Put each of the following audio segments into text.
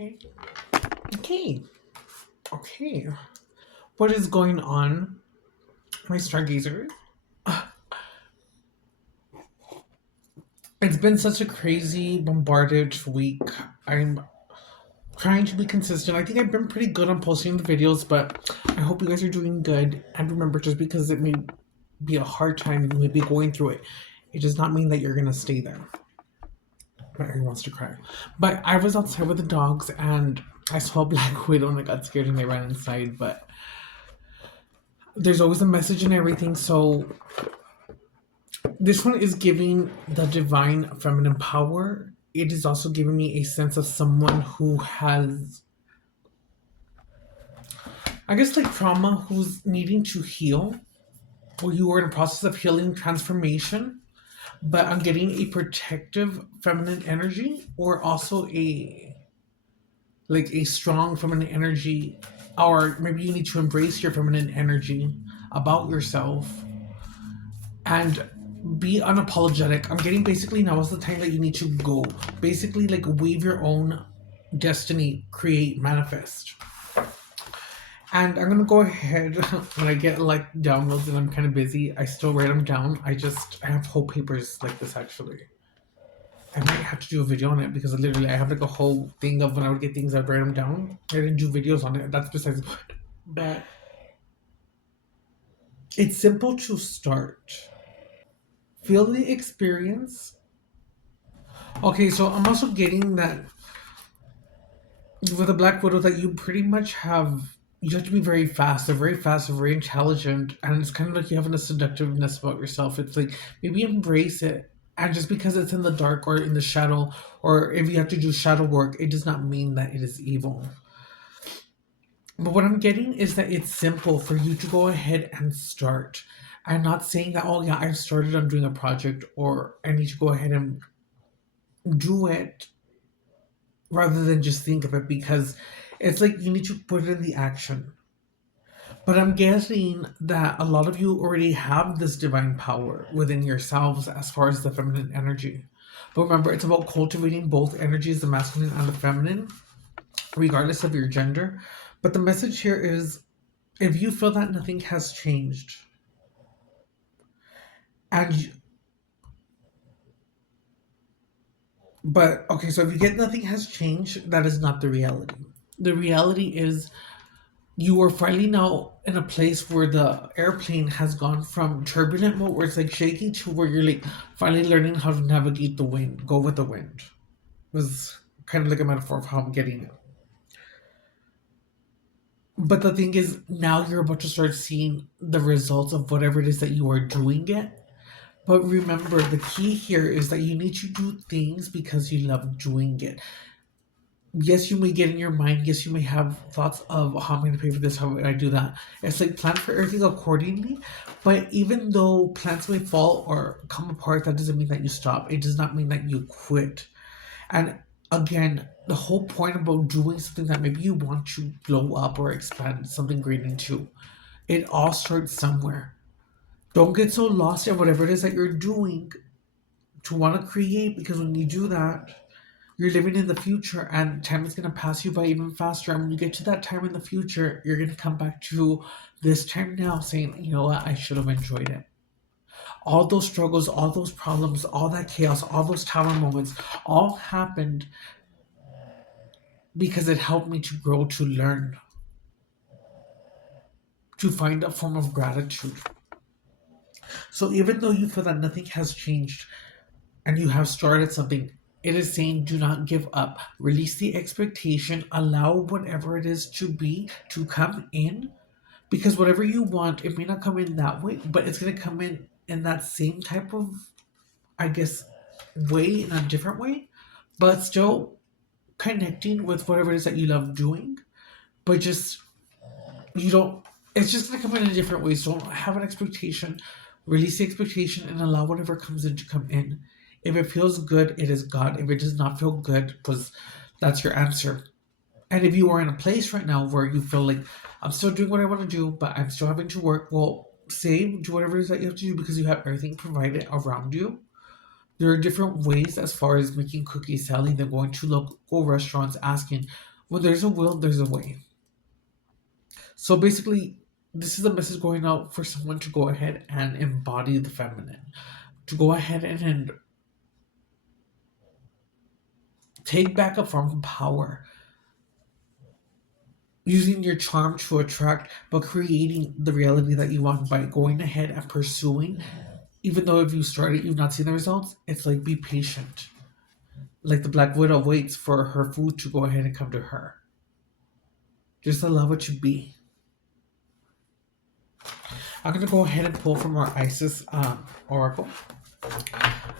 Okay. Okay. Okay. What is going on, my stargazers? It's been such a crazy, bombarded week. I'm trying to be consistent. I think I've been pretty good on posting the videos, but I hope you guys are doing good. And remember, just because it may be a hard time, you may be going through it, it does not mean that you're going to stay there. Mary wants to cry. But I was outside with the dogs and I saw a black widow and I got scared and I ran inside. But there's always a message in everything. So this one is giving the divine feminine power. It is also giving me a sense of someone who has, I guess, like trauma, who's needing to heal, or you are in a process of healing transformation. But I'm getting a protective feminine energy, or also a strong feminine energy, or maybe you need to embrace your feminine energy about yourself and be unapologetic. I'm getting basically now is the time that you need to go. Basically, like weave your own destiny, create, manifest. And I'm gonna go ahead when I get like downloads and I'm kind of busy. I still write them down. I have whole papers like this actually. I might have to do a video on it because literally I have like a whole thing of when I would get things, I'd write them down. I didn't do videos on it. That's besides the point. But it's simple to start. Feel the experience. Okay, so I'm also getting that with a Black Widow that you pretty much you have to be very fast. They're very fast, they're very intelligent, and it's kind of like you having a seductiveness about yourself. It's like maybe embrace it. And just because it's in the dark or in the shadow, or if you have to do shadow work, it does not mean that it is evil. But what I'm getting is that it's simple for you to go ahead and start. I'm not saying that, oh yeah, I've started on doing a project or I need to go ahead and do it rather than just think of it because it's like you need to put it in the action. But I'm guessing that a lot of you already have this divine power within yourselves as far as the feminine energy. But remember, it's about cultivating both energies, the masculine and the feminine, regardless of your gender. But the message here is if you feel that nothing has changed, and but okay, so if you get nothing has changed, that is not the reality. The reality is you are finally now in a place where the airplane has gone from turbulent mode where it's like shaky to where you're like finally learning how to navigate the wind, go with the wind. It was kind of like a metaphor of how I'm getting it. But the thing is, now you're about to start seeing the results of whatever it is that you are doing it. But remember, the key here is that you need to do things because you love doing it. Yes, you may get in your mind. Yes, you may have thoughts of how I'm going to pay for this, how would I do that. It's like plan for everything accordingly. But even though plans may fall or come apart, that doesn't mean that you stop. It does not mean that you quit. And again, the whole point about doing something that maybe you want to blow up or expand something great into, it all starts somewhere. Don't get so lost in whatever it is that you're doing to want to create because when you do that, you're living in the future and time is going to pass you by even faster. And when you get to that time in the future, you're going to come back to this time now saying, you know what, I should have enjoyed it. All those struggles, all those problems, all that chaos, all those tower moments all happened because it helped me to grow, to learn, to find a form of gratitude. So even though you feel that nothing has changed and you have started something, it is saying do not give up. Release the expectation. Allow whatever it is to be to come in because whatever you want, it may not come in that way, but it's going to come in that same type of, I guess, way in a different way, but still connecting with whatever it is that you love doing. But just you don't it's just gonna come in different ways. Don't have an expectation. Release the expectation and allow whatever comes in to come in. If it feels good, it is God. If it does not feel good, because that's your answer. And if you are in a place right now where you feel like I'm still doing what I want to do, but I'm still having to work, well, save, do whatever it is that you have to do because you have everything provided around you. There are different ways as far as making cookies, selling them, going to local restaurants, asking. When there's a will, there's a way. So basically, this is a message going out for someone to go ahead and embody the feminine, to go ahead and take back a form of power, using your charm to attract, but creating the reality that you want by going ahead and pursuing. Even though if you started, you've not seen the results, it's like be patient. Like the Black Widow waits for her food to go ahead and come to her. Just allow it to be. I'm gonna go ahead and pull from our Isis oracle.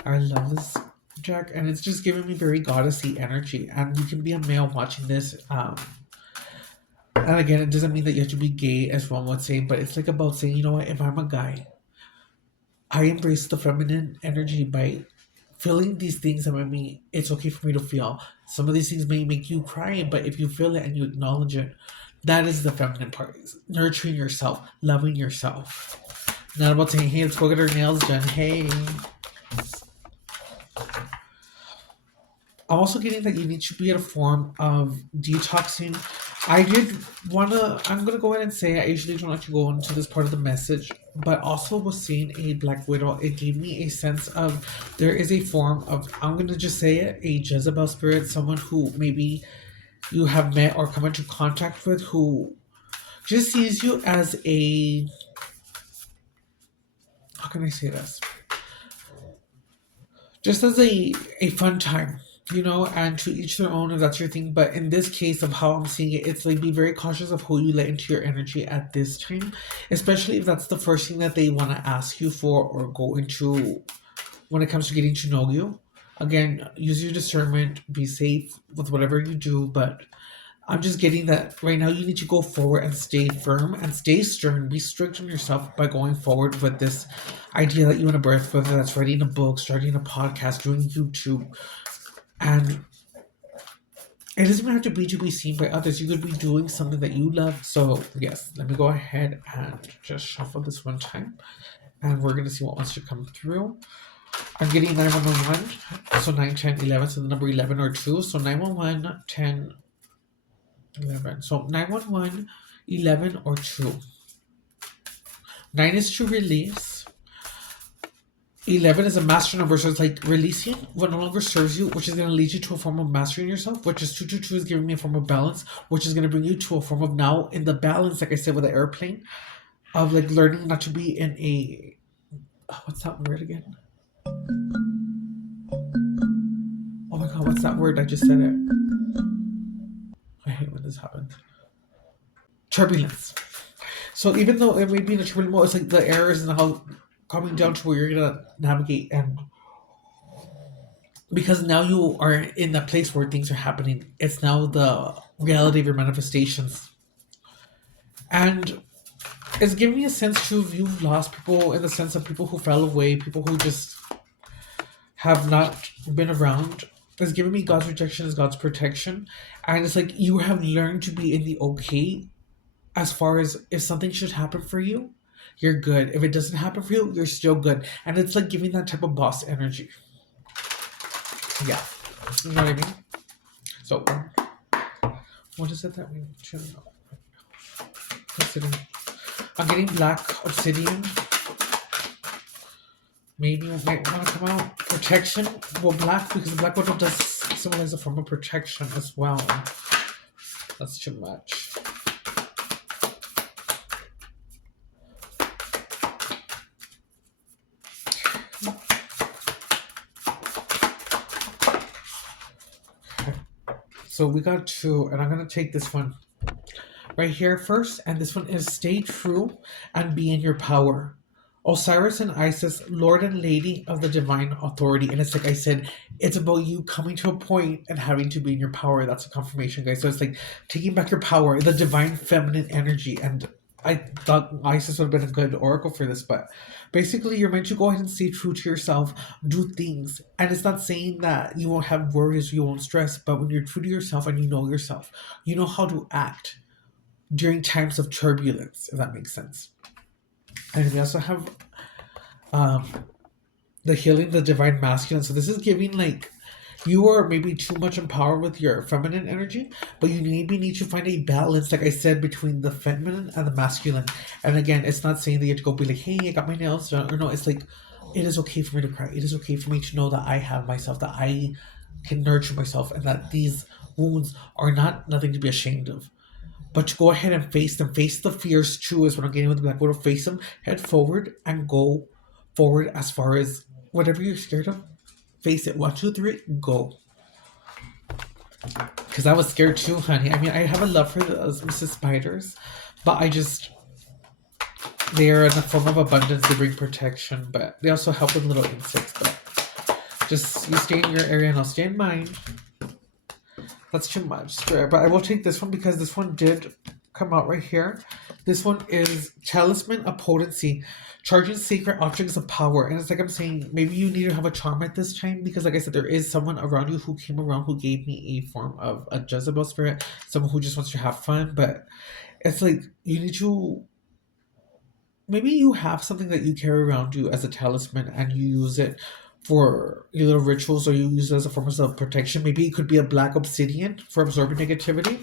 I love this deck, and it's just giving me very goddessy energy. And you can be a male watching this. And again, it doesn't mean that you have to be gay, as one would say, but it's like about saying, you know what, if I'm a guy, I embrace the feminine energy by feeling these things about me. It's okay for me to feel. Some of these things may make you cry, but if you feel it and you acknowledge it, that is the feminine part. It's nurturing yourself, loving yourself. Not about saying, hey, let's go get our nails done. Hey. I'm also getting that you need to be in a form of detoxing. I'm gonna go ahead and say I usually don't like to go into this part of the message, but also was seeing a Black Widow, it gave me a sense of there is a form of, I'm gonna just say it, a Jezebel spirit, someone who maybe you have met or come into contact with who just sees you as a, how can I say this? Just as a fun time, and to each their own if that's your thing. But in this case of how I'm seeing it, it's like be very cautious of who you let into your energy at this time, especially if that's the first thing that they want to ask you for or go into when it comes to getting to know you. Again, use your discernment, be safe with whatever you do, but I'm just getting that right now you need to go forward and stay firm and stay stern. Be strict on yourself by going forward with this idea that you want to birth, whether that's writing a book, starting a podcast, doing YouTube. And it doesn't even have to be seen by others. You could be doing something that you love. So, yes, let me go ahead and just shuffle this one time. And we're going to see what wants to come through. I'm getting 911. So 9, 10, 11. So the number 11 or 2. So 911, 10, 11. So 911, 11 or 2. 9 is to release. 11 is a master number, so it's like releasing what no longer serves you, which is going to lead you to a form of mastering yourself, which is 222 is giving me a form of balance, which is going to bring you to a form of now in the balance, like I said with the airplane, of like learning not to be in a, what's that word again? Oh my god, what's that word? I just said it. I hate when this happens. Turbulence. So even though it may be in a turbulent mode, it's like the errors and how coming down to where you're gonna navigate, and because now you are in the place where things are happening, it's now the reality of your manifestations, and it's giving me a sense to you've lost people in the sense of people who fell away, people who just have not been around. It's giving me God's rejection is God's protection, and it's like you have learned to be in the okay. As far as if something should happen for you, you're good. If it doesn't happen for you, you're still good. And it's like giving that type of boss energy. Yeah. You know what I mean? So, what is it that we need to know? Obsidian. I'm getting black obsidian. Maybe you might want to come out. Protection. Well, black, because the black bottle does symbolize a form of protection as well. That's too much. So we got 2, and I'm going to take this one right here first. And this one is stay true and be in your power. Osiris and Isis, Lord and Lady of the Divine Authority. And it's like I said, it's about you coming to a point and having to be in your power. That's a confirmation, guys. So it's like taking back your power, the divine feminine energy. And I thought Isis would have been a good oracle for this, but basically you're meant to go ahead and stay true to yourself, do things. And it's not saying that you won't have worries, you won't stress, but when you're true to yourself and you know how to act during times of turbulence, if that makes sense. And we also have the healing, the divine masculine. So this is giving like you are maybe too much empowered with your feminine energy, but you maybe need to find a balance, like I said, between the feminine and the masculine. And again, it's not saying that you have to go be like, hey, I got my nails done. Or no, it's like, it is okay for me to cry. It is okay for me to know that I have myself, that I can nurture myself, and that these wounds are not nothing to be ashamed of. But to go ahead and face them, face the fears too, is what I'm getting with the Black Widow. Face them, head forward, and go forward as far as whatever you're scared of. Face it. 1, 2, 3, go. Because I was scared too, honey. I mean, I have a love for those Mrs. Spiders, but I just they are in a form of abundance. They bring protection, but they also help with little insects. But just you stay in your area, and I'll stay in mine. That's too much, Spirit. But I will take this one because this one did come out right here. This one is Talisman of Potency, charging sacred objects of power. And it's like I'm saying, maybe you need to have a charm at this time because, like I said, there is someone around you who came around who gave me a form of a Jezebel spirit, someone who just wants to have fun. But it's like you need to. Maybe you have something that you carry around you as a talisman and you use it for your little rituals or you use it as a form of self protection. Maybe it could be a black obsidian for absorbing negativity.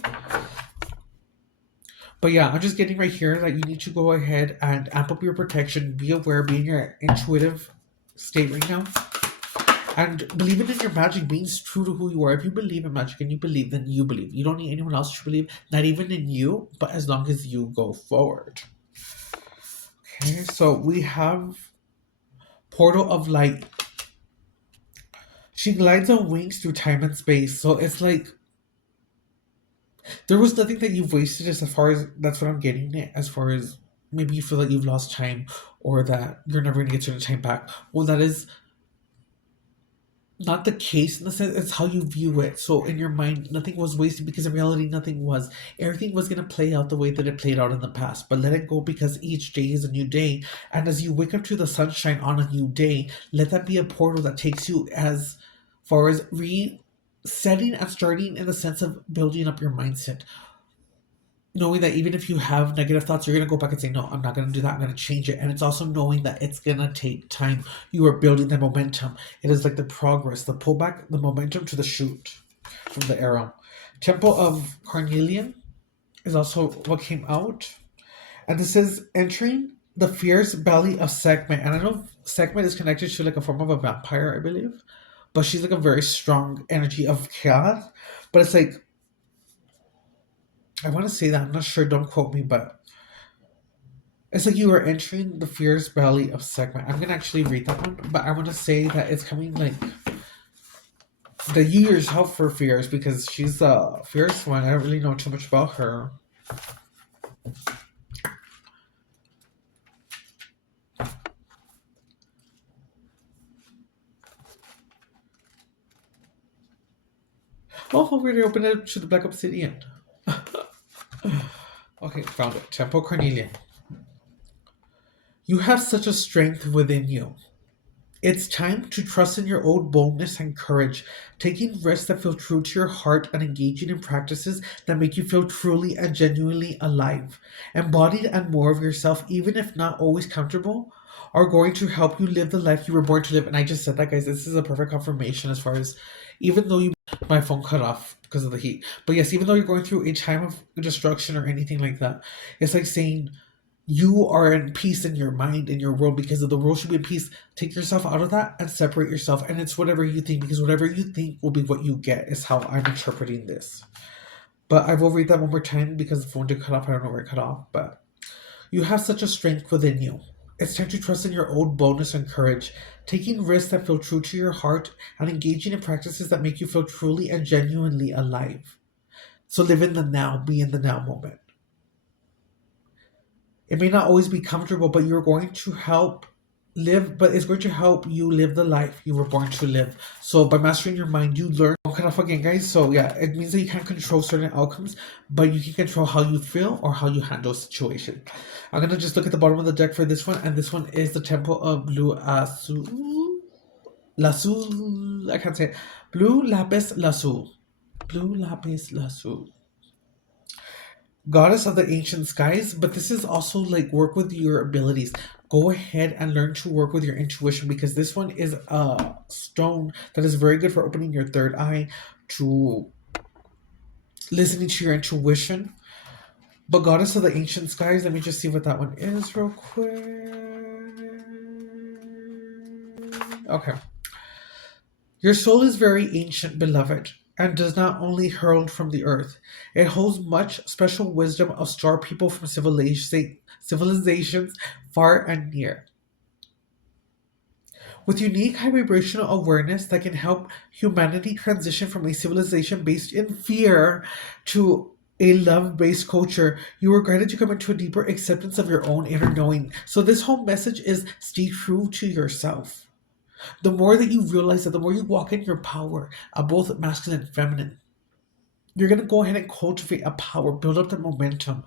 But yeah, I'm just getting right here that you need to go ahead and amp up your protection, be aware, be in your intuitive state right now. And believing in your magic means true to who you are. If you believe in magic and you believe, then you believe. You don't need anyone else to believe, not even in you, but as long as you go forward. Okay, so we have Portal of Light. She glides on wings through time and space. So it's like there was nothing that you've wasted as far as that's what I'm getting at, as far as maybe you feel like you've lost time or that you're never gonna get certain time back. Well, that is not the case in the sense it's how you view it. So in your mind, nothing was wasted because in reality nothing was. Everything was gonna play out the way that it played out in the past. But let it go because each day is a new day. And as you wake up to the sunshine on a new day, let that be a portal that takes you as far as resetting and starting in the sense of building up your mindset, knowing that even if you have negative thoughts, you're going to go back and say, no, I'm not going to do that. I'm going to change it. And it's also knowing that it's going to take time. You are building the momentum. It is like the progress, the pullback, the momentum to the shoot from the arrow. Temple of Carnelian is also what came out. And this is entering the fierce belly of Sekhmet. And I know Sekhmet is connected to like a form of a vampire, I believe. But she's like a very strong energy of chaos. But it's like, I want to say that, I'm not sure, don't quote me, but it's like you are entering the fierce belly of Sekhmet. I'm gonna actually read that one, but I want to say that it's coming like the years help for fierce because she's a fierce one. I don't really know too much about her. Oh, already opened it to the Black Obsidian. Okay, found it. Temple Carnelian. You have such a strength within you. It's time to trust in your own boldness and courage, taking risks that feel true to your heart and engaging in practices that make you feel truly and genuinely alive. Embodied and more of yourself, even if not always comfortable, are going to help you live the life you were born to live. And I just said that, guys. This is a perfect confirmation as far as even though you my phone cut off because of the heat. But yes, even though you're going through a time of destruction or anything like that, it's like saying you are in peace in your mind, in your world, because of the world should be in peace. Take yourself out of that and separate yourself. And it's whatever you think, because whatever you think will be what you get, is how I'm interpreting this. But I will read that one more time because the phone did cut off. I don't know where it cut off. But you have such a strength within you. It's time to trust in your own boldness and courage, taking risks that feel true to your heart and engaging in practices that make you feel truly and genuinely alive. So live in the now, be in the now moment. It may not always be comfortable, but you're going to help live, but it's going to help you live the life you were born to live. So by mastering your mind, you learn. Cut off again, guys. So yeah, it means that you can't control certain outcomes, but you can control how you feel or how you handle a situation. I'm gonna just look at the bottom of the deck for this one, and this one is the Temple of Blue Azul. Lazul, I can't say it. Blue Lapis Lazul. Blue Lapis Lazul. Goddess of the ancient skies, but this is also like work with your abilities. go ahead and learn to work with your intuition, because this one is a stone that is very good for opening your third eye to listening to your intuition. But Goddess of the Ancient Skies, let me just see what that one is real quick. Okay. Your soul is very ancient, beloved, and does not only hurled from the earth. It holds much special wisdom of star people from civilizations far and near. With unique high vibrational awareness that can help humanity transition from a civilization based in fear to a love based culture, you are granted to come into a deeper acceptance of your own inner knowing. So, this whole message is stay true to yourself. The more that you realize that, the more you walk in your power, both masculine and feminine, you're going to go ahead and cultivate a power, build up the momentum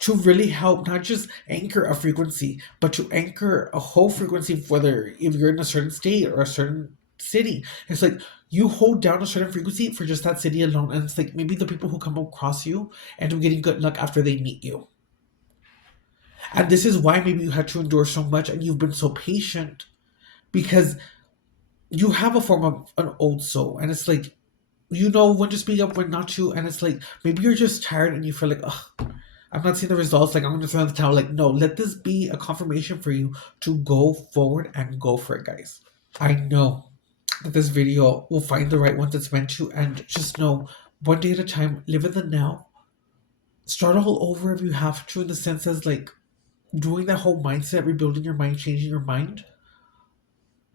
to really help not just anchor a frequency, but to anchor a whole frequency, whether if you're in a certain state or a certain city. It's like you hold down a certain frequency for just that city alone. And it's like maybe the people who come across you end up getting good luck after they meet you. And this is why maybe you had to endure so much and you've been so patient, because you have a form of an old soul. And it's like, you know when to speak up, when not to. And it's like maybe you're just tired and you feel like, ugh, I'm not seeing the results. Like, I'm going to throw in the towel. Like, no, let this be a confirmation for you to go forward and go for it, guys. I know that this video will find the right one that's meant to. And just know, one day at a time, live in the now. Start all over if you have to, in the sense as like doing that whole mindset, rebuilding your mind, changing your mind.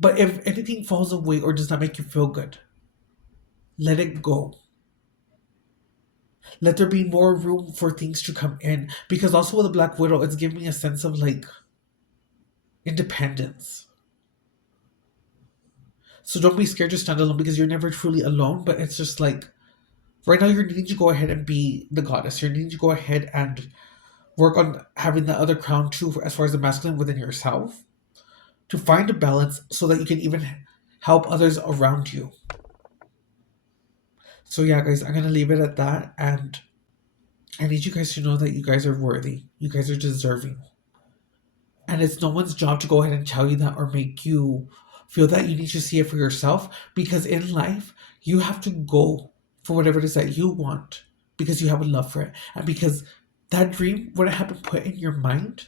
But if anything falls away or does not make you feel good, let it go. Let there be more room for things to come in. Because also with the Black Widow, it's giving me a sense of like independence. So don't be scared to stand alone, because you're never truly alone. But it's just like right now you're needing to go ahead and be the goddess. You're needing to go ahead and work on having the other crown too, as far as the masculine within yourself, to find a balance so that you can even help others around you. So yeah, guys, I'm gonna leave it at that, and I need you guys to know that you guys are worthy. You guys are deserving. And it's no one's job to go ahead and tell you that or make you feel that. You need to see it for yourself, because in life, you have to go for whatever it is that you want, because you have a love for it. And because that dream wouldn't have been put in your mind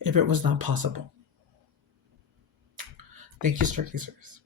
if it was not possible. Thank you, Stargazers.